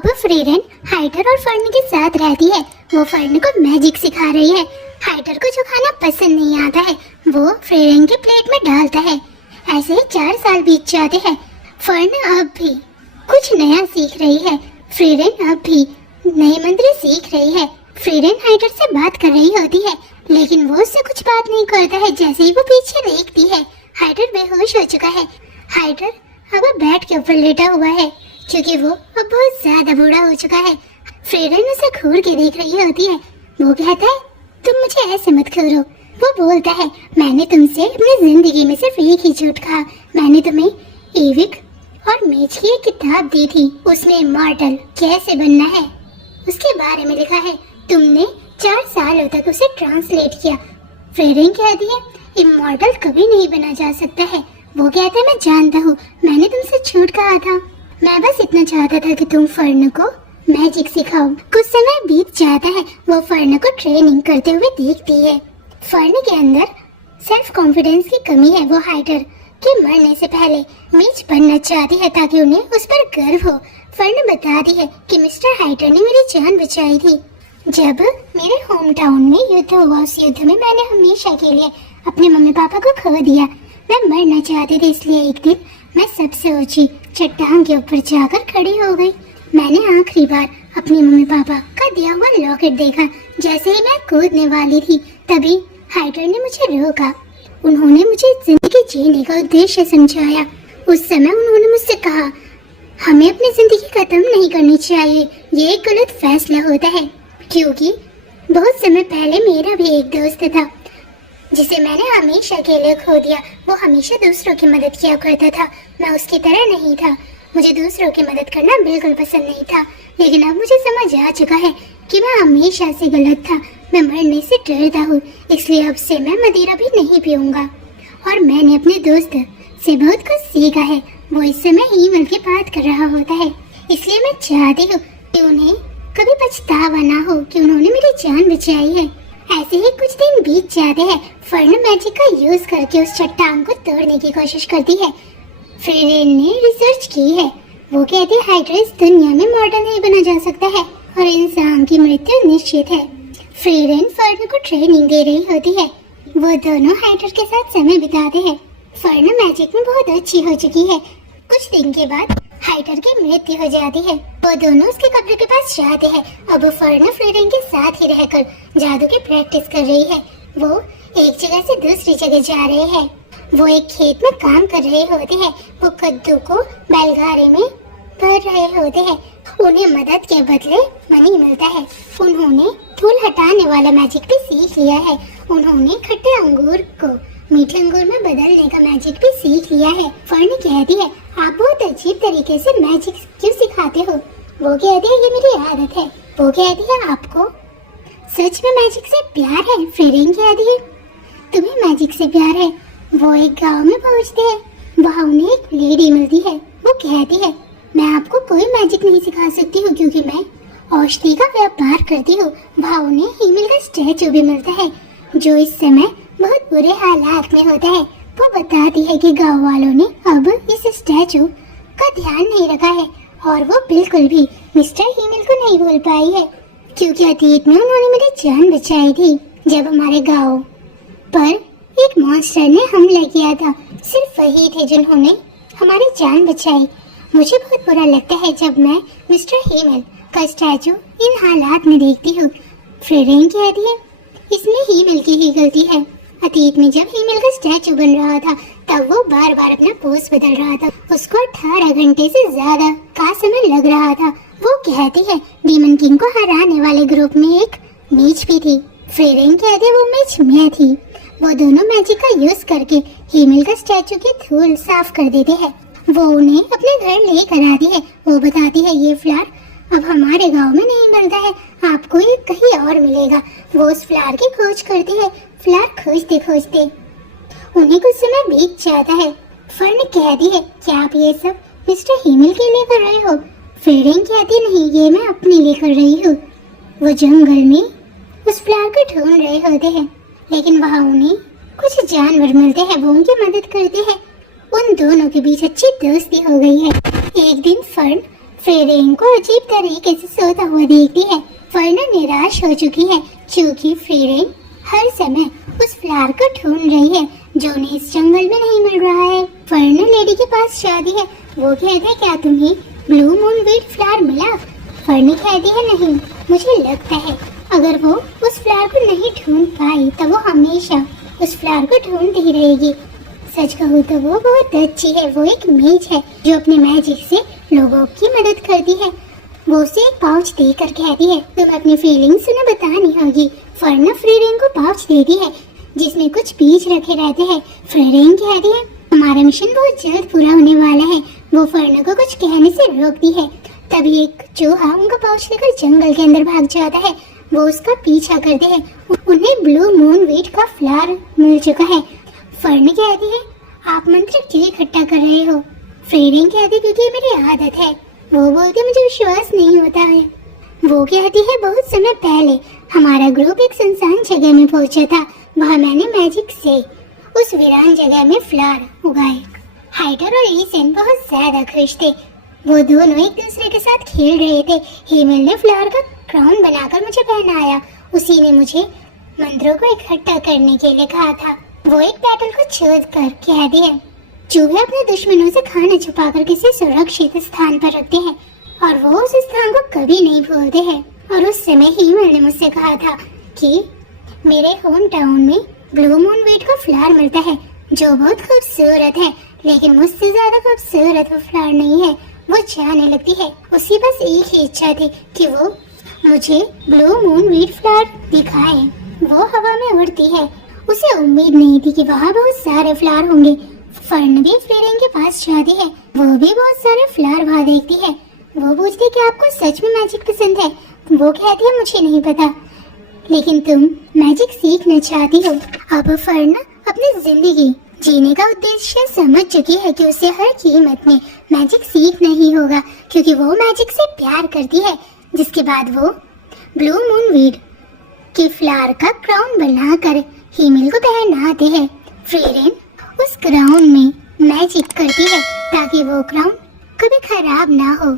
अब फ्रीरेन हाइडर और फर्न के साथ रहती है। वो फर्न को मैजिक सिखा रही है। हाइडर को जो खाना पसंद नहीं आता है वो फ्रीरेन के प्लेट में डालता है। ऐसे ही 4 साल बीत जाते हैं। फर्न अब भी कुछ नया सीख रही है। फ्रीरेन अब भी नए मंत्र सीख रही है। फ्रीरेन हाइडर से बात कर रही होती है लेकिन वो उससे कुछ बात नहीं करता है। जैसे ही वो पीछे देखती है हाइडर बेहोश हो चुका है। हाइडर अब बेड के ऊपर लेटा हुआ है क्योंकि वो अब बहुत ज्यादा बूढ़ा हो चुका है। फ्रीरेन उसे घूर के देख रही होती है। वो कहता है तुम मुझे ऐसे मत घूरो। वो बोलता है मैंने तुमसे अपनी जिंदगी में सिर्फ एक ही झूठ कहा। मैंने तुम्हें एविक और मेज की एक किताब दी थी, उसमें इमॉर्टल कैसे बनना है उसके बारे में लिखा है। तुमने 4 सालों तक उसे ट्रांसलेट किया। फ्रीरेन कहती है इमॉर्टल कभी नहीं बना जा सकता है। वो कहता है मैं जानता हूँ, मैंने तुमसे झूठ कहा था। मैं बस इतना चाहता था कि तुम फर्न को मैजिक सिखाओ। कुछ समय बीत जाता है। वो फर्न को ट्रेनिंग करते हुए देखती है। फर्न के अंदर सेल्फ कॉन्फिडेंस की कमी है। वो हाइडर के मरने से पहले मेज बनना चाहती है ताकि उन्हें उस पर गर्व हो। फर्न बताती है कि मिस्टर हाइडर ने मेरी जान बचाई थी जब मेरे होम टाउन में युद्ध हुआ। उस युद्ध में मैंने हमेशा के लिए अपने मम्मी पापा को खो दिया। मैं मरना चाहती थी, इसलिए एक दिन मैं सबसे ऊंची चट्टान के ऊपर जाकर खड़ी हो गई। मैंने आखिरी बार अपने मम्मी पापा का दिया हुआ लॉकेट देखा। जैसे ही मैं कूदने वाली थी तभी हाइडर ने मुझे रोका। उन्होंने मुझे जिंदगी जीने का उद्देश्य समझाया। उस समय उन्होंने मुझसे कहा हमें अपनी जिंदगी खत्म नहीं करनी चाहिए, ये एक गलत फैसला होता है। क्योंकि बहुत समय पहले मेरा भी एक दोस्त था जिसे मैंने हमेशा के लिए खो दिया। वो हमेशा दूसरों की मदद किया करता था। मैं उसकी तरह नहीं था। मुझे दूसरों की मदद करना बिल्कुल पसंद नहीं था। लेकिन अब मुझे समझ आ चुका है कि मैं हमेशा से गलत था। मैं मरने से डरता हूँ, इसलिए अब से मैं मदिरा भी नहीं पीऊंगा। और मैंने अपने दोस्त से बहुत कुछ सीखा है। वो इस समय ही मिल के बात कर रहा होता है। इसलिए मैं चाहती हूँ कि उन्हें कभी पछतावा ना हो कि उन्होंने मेरी जान बचाई है। ऐसे ही कुछ दिन बीत जाते हैं। फर्न मैजिक का यूज करके उस चट्टान को तोड़ने की कोशिश करती है। फ्रीरेन ने रिसर्च की है। वो कहते हैं हाइड्रा इस दुनिया में मॉडर्न नहीं बना जा सकता है और इंसान की मृत्यु निश्चित है। फ्रीरेन फर्न को ट्रेनिंग दे रही होती है। वो दोनों हाइड्रा के साथ समय बिताते हैं। फर्न मैजिक में बहुत अच्छी हो चुकी है। कुछ दिन के बाद हाइडर की मृत्यु हो जाती है। वो दोनों उसके कब्र के पास जाते हैं। अब फर्न फ्रीरेन के साथ ही रहकर जादू की प्रैक्टिस कर रही है। वो एक जगह से दूसरी जगह जा रहे हैं। वो एक खेत में काम कर रहे होते हैं। वो कद्दू को बैलगाड़ी में भर रहे होते हैं। उन्हें मदद के बदले मनी मिलता है। उन्होंने धूल हटाने वाला मैजिक भी सीख लिया है। उन्होंने खट्टे अंगूर को मीठे अंगूर में बदलने का मैजिक भी सीख लिया है। फर्न कहती है आप बहुत अजीब तरीके से मैजिक क्यों सिखाते हो। वो कहती है ये मेरी आदत है। वो कहती है आपको सच में मैजिक से प्यार है। फ्रीरेन कहती है तुम्हें मैजिक से प्यार है। वो एक गांव में पहुंचते हैं। वहाँ उन्हें एक लेडी मिलती है। वो कहती है मैं आपको कोई मैजिक नहीं सिखा सकती हूँ क्योंकि मैं औषधि का व्यापार करती हूँ। वहाँ उन्हें हीमिल का स्टैचू भी मिलता है जो इस समय बहुत बुरे हालात में होता है। वो बताती है कि गांव वालों ने अब इस स्टैचू का ध्यान नहीं रखा है और वो बिल्कुल भी मिस्टर हीमिल को नहीं भूल पाई है क्योंकि अतीत में उन्होंने मेरी जान बचाई थी जब हमारे गांव पर एक मॉन्स्टर ने हमला किया था। सिर्फ वही थे जिन्होंने हमारी जान बचाई। मुझे बहुत बुरा लगता है जब मैं मिस्टर हीमिल का स्टैचू इन हालात में देखती हूँ। फ्रीरेन कहती है इसमें हीमिल की ही गलती है। अतीत में जब हीमिल का स्टैचू बन रहा था तब वो बार बार अपना पोज बदल रहा था। उसको 18 घंटे से ज्यादा का समय लग रहा था। वो कहती है डीमन किंग को हराने वाले ग्रुप में एक मेज भी थी। फ्रीरेन कहती है वो मेज मैं थी। वो दोनों मैजिक का यूज करके हीमिल का स्टैचू की धूल साफ कर देते हैं। वो उन्हें अपने घर लेकर आती है। वो बताती है ये फ्लावर अब हमारे गांव में नहीं मिलता है, आपको ये कहीं और मिलेगा। वो उस फ्लावर की खोज करती है। फ्लावर खोजते खोजते उन्हें कुछ समय बीत जाता है। फर्न कहती है क्या आप ये सब मिस्टर हीमिल के लिए कर रहे हो। फ्रीरेन कहती नहीं ये मैं अपने लिए कर रही हूँ। वो जंगल में उस फ्लावर को ढूंढ रहे होते हैं लेकिन वहाँ उन्हें कुछ जानवर मिलते हैं। वो उनकी मदद करते हैं। उन दोनों के बीच अच्छी दोस्ती हो गई है। एक दिन फर्न फ्रेरेन को अजीब तरीके से सोता हुआ देखती है। फर्न निराश हो चुकी है क्योंकि फ्रेरेन हर समय उस फ्लावर को ढूंढ रही है जो उन्हें इस जंगल में नहीं मिल रहा है। फर्न लेडी के पास जाती है। वो कहती है, क्या तुम्हें ब्लू मून वीड फ्लावर मिला? फर्न कहती है, नहीं, मुझे लगता है अगर वो उस फ्लावर को नहीं ढूंढ पाई तो वो हमेशा उस फ्लावर को ढूंढती ही रहेगी। सच कहूँ तो वो बहुत अच्छी है। वो एक मेज है जो अपने मैजिक से लोगों की मदद करती है। वो उसे एक पाउच देकर कहती है, तुम अपनी फीलिंग्स उन्हें बतानी होगी। फर्न फ्रेरेन को पाउच देती है जिसमें कुछ बीज रखे रहते हैं। फ्रेरेन कहती है, हमारा मिशन बहुत जल्द पूरा होने वाला है। वो फर्न को कुछ कहने से रोकती है। तभी एक चूहा उनका पाउच लेकर जंगल के अंदर भाग जाता है। वो उसका पीछा करते हैं। उन्हें ब्लू मून वीड का फ्लावर मिल चुका है। फर्न कहती है, आप मंत्र क्यों इकट्ठा कर रहे हो? फ्रेरेन कहती है, क्योंकि मेरी आदत है। वो बोलती, मुझे विश्वास नहीं होता है। वो कहती है, बहुत समय पहले हमारा ग्रुप एक सुनसान जगह में पहुंचा था। वहाँ मैंने मैजिक से उस वीरान जगह में फ्लावर उगाए। हाइडर और ईसन बहुत ज्यादा खुश थे। वो दोनों एक दूसरे के साथ खेल रहे थे। हिमेल ने फ्लावर का क्राउन बनाकर मुझे पहनाया। उसी ने मुझे मंत्रों को इकट्ठा करने के लिए कहा था। वो एक बैटल को छोड़ कर कह दिया, चूहे अपने दुश्मनों से खाना छुपाकर किसी सुरक्षित स्थान पर रखते हैं और वो उस स्थान को कभी नहीं भूलते हैं। और उस समय हिमेल ने मुझसे कहा था कि मेरे होम टाउन में ब्लू मून वीड का फ्लावर मिलता है जो बहुत खूबसूरत है, लेकिन मुझसे ज्यादा खूबसूरत वो फ्लावर नहीं है। वो चाहने लगती है। उसी बस एक ही इच्छा थी कि वो मुझे ब्लू मून वीड फ्लावर दिखाए। वो हवा में उड़ती है। उसे उम्मीद नहीं थी कि वहाँ बहुत सारे फ्लावर होंगे। फर्न भी फ्रेरेन के पास जाती है। वो भी बहुत सारे फ्लावर वहाँ देखती है। वो पूछती है कि आपको सच में मैजिक पसंद है? वो कहती है, मुझे नहीं पता, लेकिन तुम मैजिक सीखना चाहती हो। अब फर्न अपनी जिंदगी जीने का उद्देश्य समझ चुकी है कि उसे हर कीमत में मैजिक सीखना ही होगा, क्योंकि वो मैजिक से प्यार करती है। जिसके बाद वो ब्लू मून वीड के फ्लावर का क्राउन बनाकर हिमेल को पहनाते हैं। फ्रेरेन उस क्राउन में मैजिक करती है ताकि वो क्राउन कभी खराब ना हो।